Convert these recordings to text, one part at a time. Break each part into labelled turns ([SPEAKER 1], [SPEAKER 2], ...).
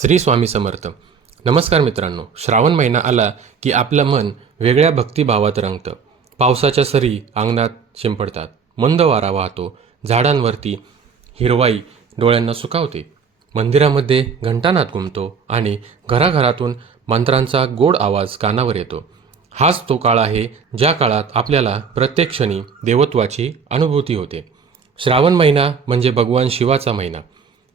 [SPEAKER 1] श्री स्वामी समर्थ. नमस्कार मित्रांनो श्रावण महिना आला की आपलं मन वेगळ्या भक्तिभावात रंगतं. पावसाच्या सरी अंगणात शिंपडतात. मंद वारा वाहतो. झाडांवरती हिरवाई डोळ्यांना सुकावते मंदिरामध्ये घंटानाद घुमतो आणि घराघरातून मंत्रांचा गोड आवाज कानावर येतो. हाच तो काळ आहे ज्या काळात आपल्याला प्रत्येक क्षणी देवत्वाची अनुभूती होते. श्रावण महिना म्हणजे भगवान शिवाचा महिना.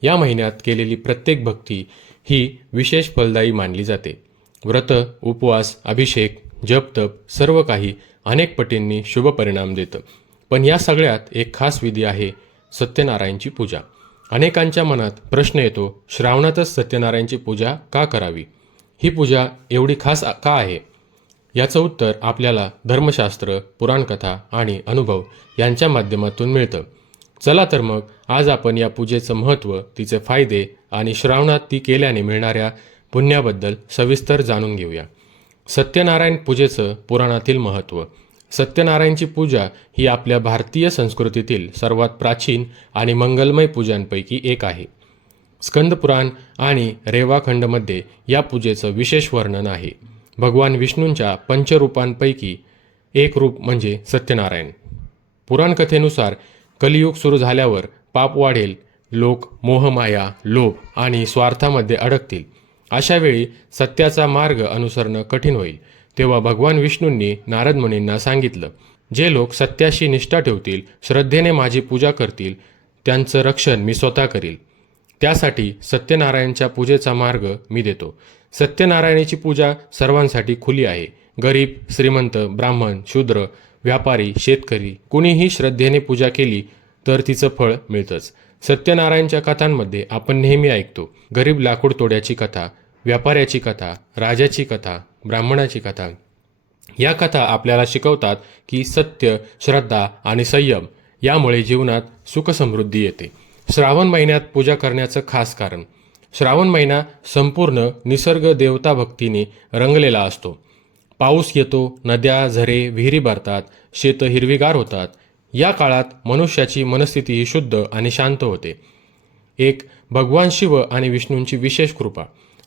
[SPEAKER 1] या महिन्यात केलेली प्रत्येक भक्ती ही विशेष फलदायी मानली जाते. व्रत उपवास अभिषेक जप तप सर्व काही अनेक पटींनी शुभ परिणाम देतं. पण या सगळ्यात एक खास विधी आहे सत्यनारायणची पूजा. अनेकांच्या मनात प्रश्न येतो श्रावणातच सत्यनारायणची पूजा का करावी? ही पूजा एवढी खास का आहे? याचं उत्तर आपल्याला धर्मशास्त्र पुराणकथा आणि अनुभव यांच्या माध्यमातून मिळतं. चला तर मग आज आपण या पूजेचं महत्त्व तिचे फायदे आणि श्रावणात ती केल्याने मिळणाऱ्या पुण्याबद्दल सविस्तर जाणून घेऊया. सत्यनारायण पूजेचं पुराणातील महत्त्व. सत्यनारायणची पूजा ही आपल्या भारतीय संस्कृतीतील सर्वात प्राचीन आणि मंगलमय पूजांपैकी एक आहे. स्कंदपुराण आणि रेवाखंडमध्ये या पूजेचं विशेष वर्णन आहे. भगवान विष्णूंच्या पंचरूपांपैकी एक रूप म्हणजे सत्यनारायण. पुराणकथेनुसार कलियुग सुरू झाल्यावर पाप वाढेल लोक मोहमाया लोभ आणि स्वार्थामध्ये अडकतील. अशावेळी सत्याचा मार्ग अनुसरणं कठीण होईल. तेव्हा भगवान विष्णूंनी नारद मुनींना सांगितलं जे लोक सत्याशी निष्ठा ठेवतील श्रद्धेने माझी पूजा करतील त्यांचं रक्षण मी स्वतः करील. त्यासाठी सत्यनारायणच्या पूजेचा मार्ग मी देतो. सत्यनारायणाची पूजा सर्वांसाठी खुली आहे. गरीब श्रीमंत ब्राह्मण शूद्र व्यापारी शेतकरी कुणीही श्रद्धेने पूजा केली तर तिचं फळ मिळतंच. सत्यनारायणच्या कथांमध्ये आपण नेहमी ऐकतो गरीब लाकूड तोड्याची कथा व्यापाऱ्याची कथा राजाची कथा ब्राह्मणाची कथा. या कथा आपल्याला शिकवतात की सत्य श्रद्धा आणि संयम यामुळे जीवनात सुखसमृद्धी येते. श्रावण महिन्यात पूजा करण्याचं खास कारण. श्रावण महिना संपूर्ण निसर्ग देवता भक्तीने रंगलेला असतो. पाऊस येतो नद्या झरे विहिरी भरतात शेतं हिरवीगार होतात. या काळात मनुष्याची मनस्थिती ही शुद्ध आणि शांत होते. एक भगवान शिव आणि विष्णूंची विशेष कृपा.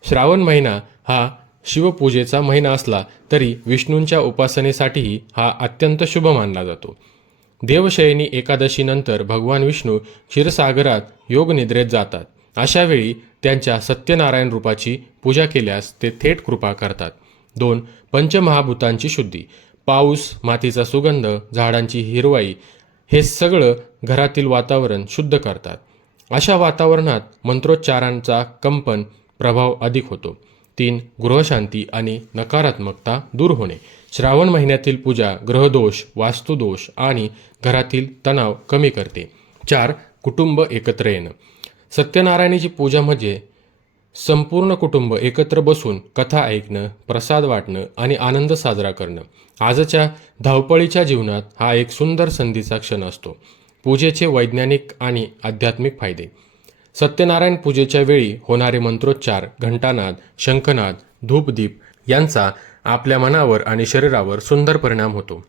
[SPEAKER 1] श्रावण महिना हा शिवपूजेचा महिना असला तरी विष्णूंच्या उपासनेसाठीही हा अत्यंत शुभ मानला जातो. देवशयनी एकादशीनंतर भगवान विष्णू क्षीरसागरात योगनिद्रेत जातात. अशावेळी त्यांच्या सत्यनारायण रूपाची पूजा केल्यास ते थेट कृपा करतात. दोन पंचमहाभूतांची शुद्धी पाऊस मातीचा सुगंध झाडांची हिरवाई हे सगळं घरातील वातावरण शुद्ध करतात. अशा वातावरणात मंत्रोच्चारांचा कंपन प्रभाव अधिक होतो. तीन गृहशांती आणि नकारात्मकता दूर होणे. श्रावण महिन्यातील पूजा ग्रहदोष वास्तुदोष आणि घरातील तणाव कमी करते. चार कुटुंब एकत्र येणं. सत्यनारायणाची पूजा म्हणजे संपूर्ण कुटुंब एकत्र बसून कथा ऐकणं प्रसाद वाटणं आणि आनंद साजरा करणं. आजच्या धावपळीच्या जीवनात हा एक सुंदर संधीचा क्षण असतो. पूजेचे वैज्ञानिक आणि आध्यात्मिक फायदे. सत्यनारायण पूजेच्या वेळी होणारे मंत्रोच्चार घंटानाद शंखनाद धूपदीप यांचा आपल्या मनावर आणि शरीरावर सुंदर परिणाम होतो.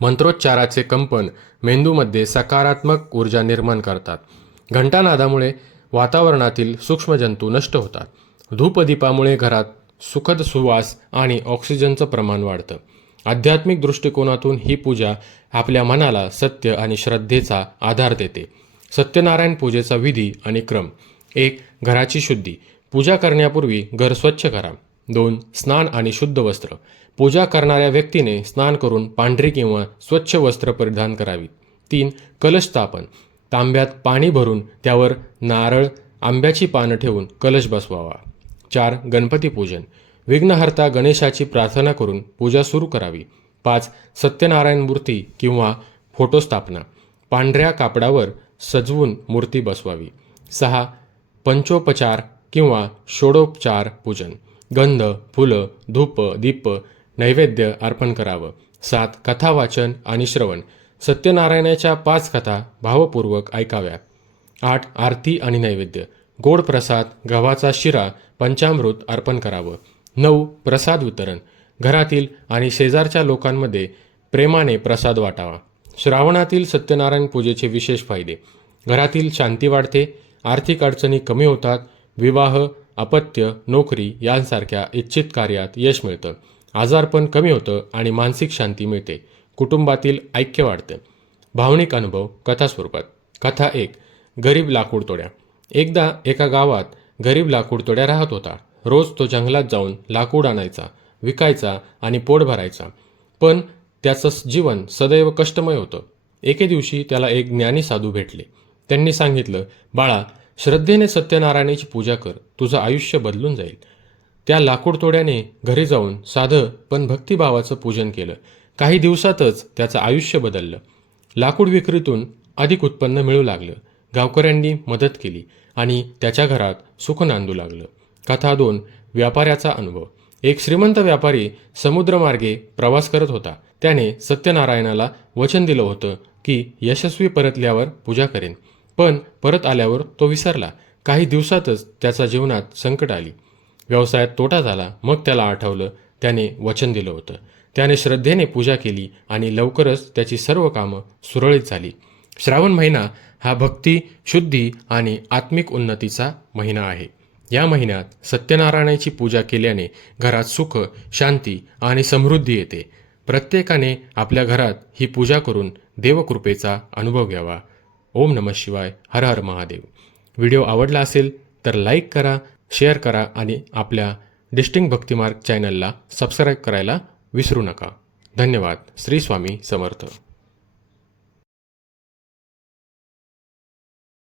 [SPEAKER 1] मंत्रोच्चाराचे कंपन मेंदूमध्ये सकारात्मक ऊर्जा निर्माण करतात. घंटानादामुळे वातावरणातील सूक्ष्मजंतू नष्ट होतात. धूपदीपामुळे घरात सुखद सुवास आणि ऑक्सिजनचं प्रमाण वाढतं. आध्यात्मिक दृष्टिकोनातून ही पूजा आपल्या मनाला सत्य आणि श्रद्धेचा आधार देते. सत्यनारायण पूजेचा विधी आणि क्रम. एक घराची शुद्धी. पूजा करण्यापूर्वी घर स्वच्छ करा. दोन स्नान आणि शुद्ध वस्त्र. पूजा करणाऱ्या व्यक्तीने स्नान करून पांढरी किंवा स्वच्छ वस्त्र परिधान करावी तीन कलश स्थापन. तांब्यात पाणी भरून त्यावर नारळ आंब्याची पानं ठेवून कलश बसवावा. चार गणपती पूजन. विघ्नहर्ता गणेशाची प्रार्थना करून पूजा सुरू करावी. पाच सत्यनारायण मूर्ती किंवा फोटो स्थापना. पांढऱ्या कापडावर सजवून मूर्ती बसवावी. सहा पंचोपचार किंवा षोडोपचार पूजन. गंध फुलं धूप दीप नैवेद्य अर्पण करावं. सात कथा वाचन आणि श्रवण. सत्यनारायणाच्या पाच कथा भावपूर्वक ऐकाव्या. आठ आरती आणि नैवेद्य. गोड प्रसाद गव्हाचा शिरा पंचामृत अर्पण करावं. नऊ प्रसाद वितरण. घरातील आणि शेजारच्या लोकांमध्ये प्रेमाने प्रसाद वाटावा. श्रावणातील सत्यनारायण पूजेचे विशेष फायदे. घरातील शांती वाढते आर्थिक अडचणी कमी होतात विवाह अपत्य नोकरी यांसारख्या इच्छित कार्यात यश मिळतं. आजारपण कमी होतं आणि मानसिक शांती मिळते. कुटुंबातील ऐक्य वाढते. भावनिक अनुभव कथा स्वरूपात. कथा एक गरीब लाकूडतोड्या. एकदा एका गावात गरीब लाकूडतोड्या राहत होता. रोज तो जंगलात जाऊन लाकूड आणायचा विकायचा आणि पोट भरायचा. पण त्याचं जीवन सदैव कष्टमय होतं. एके दिवशी त्याला एक ज्ञानी साधू भेटले. त्यांनी सांगितलं बाळा श्रद्धेने सत्यनारायणाची पूजा कर. तुझं आयुष्य बदलून जाईल. त्या लाकूडतोड्याने घरी जाऊन साधं पण भक्तिभावाचं पूजन केलं. काही दिवसातच त्याचं आयुष्य बदललं. लाकूड विक्रीतून अधिक उत्पन्न मिळू लागलं. गावकऱ्यांनी मदत केली आणि त्याच्या घरात सुख नांदू लागलं. कथा दोन व्यापाऱ्याचा अनुभव. एक श्रीमंत व्यापारी समुद्रमार्गे प्रवास करत होता. त्याने सत्यनारायणाला वचन दिलं होतं की यशस्वी परतल्यावर पूजा करेन. पण परत आल्यावर तो विसरला. काही दिवसातच त्याच्या जीवनात संकट आली. व्यवसायात तोटा झाला. मग त्याला आठवलं त्याने वचन दिलं होतं. त्याने श्रद्धेने पूजा केली आणि लवकरच त्याची सर्व कामं सुरळीत झाली. श्रावण महिना हा भक्ती शुद्धी आणि आत्मिक उन्नतीचा महिना आहे. या महिन्यात सत्यनारायणाची पूजा केल्याने घरात सुख शांती आणि समृद्धी येते. प्रत्येकाने आपल्या घरात ही पूजा करून देवकृपेचा अनुभव घ्यावा. ओम नम शिवाय हर हर महादेव. व्हिडिओ आवडला असेल तर लाईक करा शेअर करा आणि आपल्या डिस्टिंग भक्तिमार्ग चॅनलला सबस्क्राईब करायला विसरू नका. धन्यवाद. श्री स्वामी समर्थ.